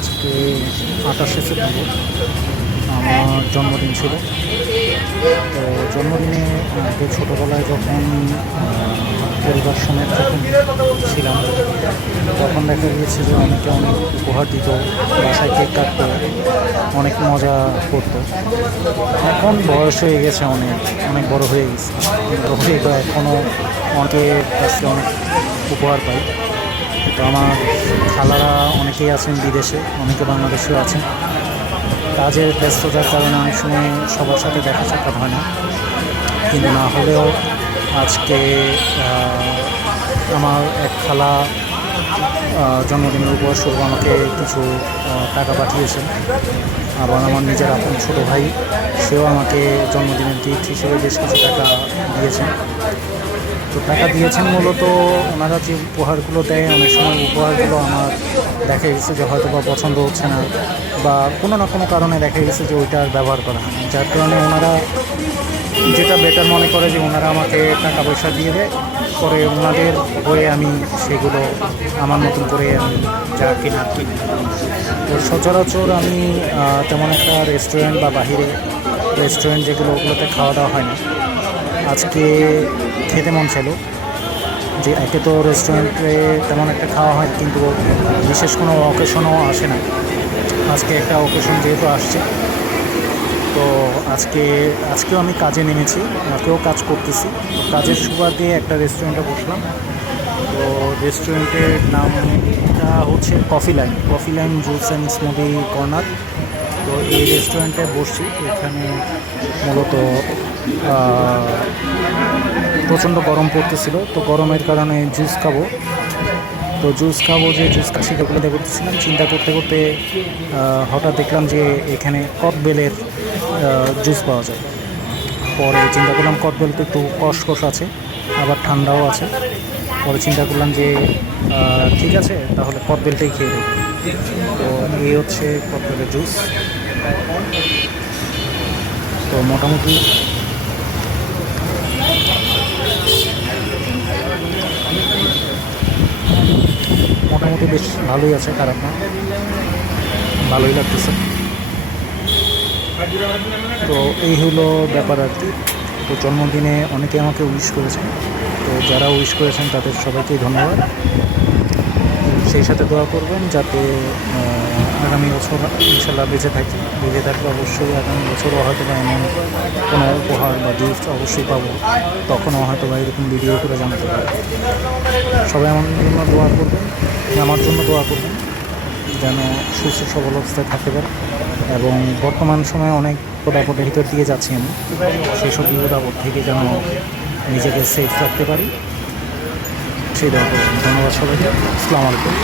আজকে 28শে সেপ্টেম্বর আমার জন্মদিন ছিল। তো জন্মদিনে আগে ছোটোবেলায় যখন পরিবার সমেত যখন ছিলাম তখন দেখা গিয়েছে যে অনেকে অনেক উপহার দিত, বাসায় কেক কাটতো, অনেক মজা করতো। এখন বয়স হয়ে গেছে, অনেক অনেক বড় হয়ে গেছে, তো এখনও অনেকের কাছে অনেক উপহার পাই। তো আমার খালারা অনেকেই আছেন বিদেশে, অনেকে বাংলাদেশেও আছেন। কাজের ব্যস্ততার কারণে অনেক সময় সবার সাথে দেখা সাক্ষাৎ হয় না, কিন্তু না হলেও আজকে আমার এক খালা জন্মদিনের উপহার স্বরূপ আমাকে কিছু টাকা পাঠিয়েছেন। আবার আমার নিজের আপন ছোটো ভাই, সেও আমাকে জন্মদিনের গিফট হিসেবে বেশ কিছু টাকা দিয়েছেন। তো টাকা দিয়েছেন মূলত ওনারা যে উপহারগুলো দেয়, অনেক সময় উপহারগুলো আমার দেখা গেছে যে হয়তো বা পছন্দ হচ্ছে না, বা কোনো না কোনো কারণে দেখা গেছে যে ওইটা আর ব্যবহার করা হয় না, যার কারণে ওনারা যেটা বেটার মনে করে যে ওনারা আমাকে টাকা পয়সা দিয়ে দেয়, পরে ওনাদের হয়ে আমি সেগুলো আমার মতন করে আমি যা কিনা কিনি। তো সচরাচর আমি তেমন একটা রেস্টুরেন্ট বা বাহিরে রেস্টুরেন্ট যেগুলো, ওগুলোতে খাওয়া দাওয়া হয় না। আজকে খেতে মন ছিল যে একে তো রেস্টুরেন্টে তেমন একটা খাওয়া হয়, কিন্তু বিশেষ কোনো অকেশনও আসে না। আজকে একটা অকেশন যেহেতু আসছে, তো আজকেও আমি কাজে নেমেছি, আজকেও কাজ করতেছি। তো কাজের সুবাদে একটা রেস্টুরেন্টে বসলাম। তো রেস্টুরেন্টের নামটা হচ্ছে coffee line juice and smoothie corner. তো এই রেস্টুরেন্টে বসছি, এখানে মূলত প্রচণ্ড গরম পড়তেছিল, তো গরমের কারণে জুস খাবো। তো জুস যে জুস খাচ্ছি সেগুলো করতেছিলাম, চিন্তা করতে করতে হঠাৎ দেখলাম যে এখানে কদবেলের জুস পাওয়া যায়। পরে চিন্তা করলাম কদবেল তো একটু কষকষ আছে, আবার ঠান্ডাও আছে। পরে চিন্তা করলাম যে ঠিক আছে, তাহলে কদবেলটাই খেয়ে দেবো। তো এই হচ্ছে কদবেলের জুস। তো মোটামুটি বেশ ভালোই আছে, খারাপ না, ভালোই লাগতেছে। তো এই হলো ব্যাপার আর কি। তো জন্মদিনে অনেকে আমাকে উইশ করেছেন, তো যারা উইশ করেছেন তাদের সবাইকেই ধন্যবাদ। সেই সাথে দোয়া করবেন যাতে আগামী বছর ইনশাল্লাহ বেঁচে থাকলে অবশ্যই আগামী বছরও হয়তো বা এমন কোনো উপহার বা গিফট অবশ্যই পাবো, তখনও হয়তো বা এরকম ভিডিও করে জানাতে পারবো। সবাই আমার জন্য দোয়া করবেন, যেন সুস্থ সবল অবস্থায় থাকতে পারে। এবং বর্তমান সময়ে অনেক বিপদের ভিতর দিয়ে যাচ্ছি আমি, সেই সব বিপদ থেকে যেন নিজেকে সেফ রাখতে পারি, সেই দোয়া করবেন। ধন্যবাদ সবাইকে। আসসালামু আলাইকুম।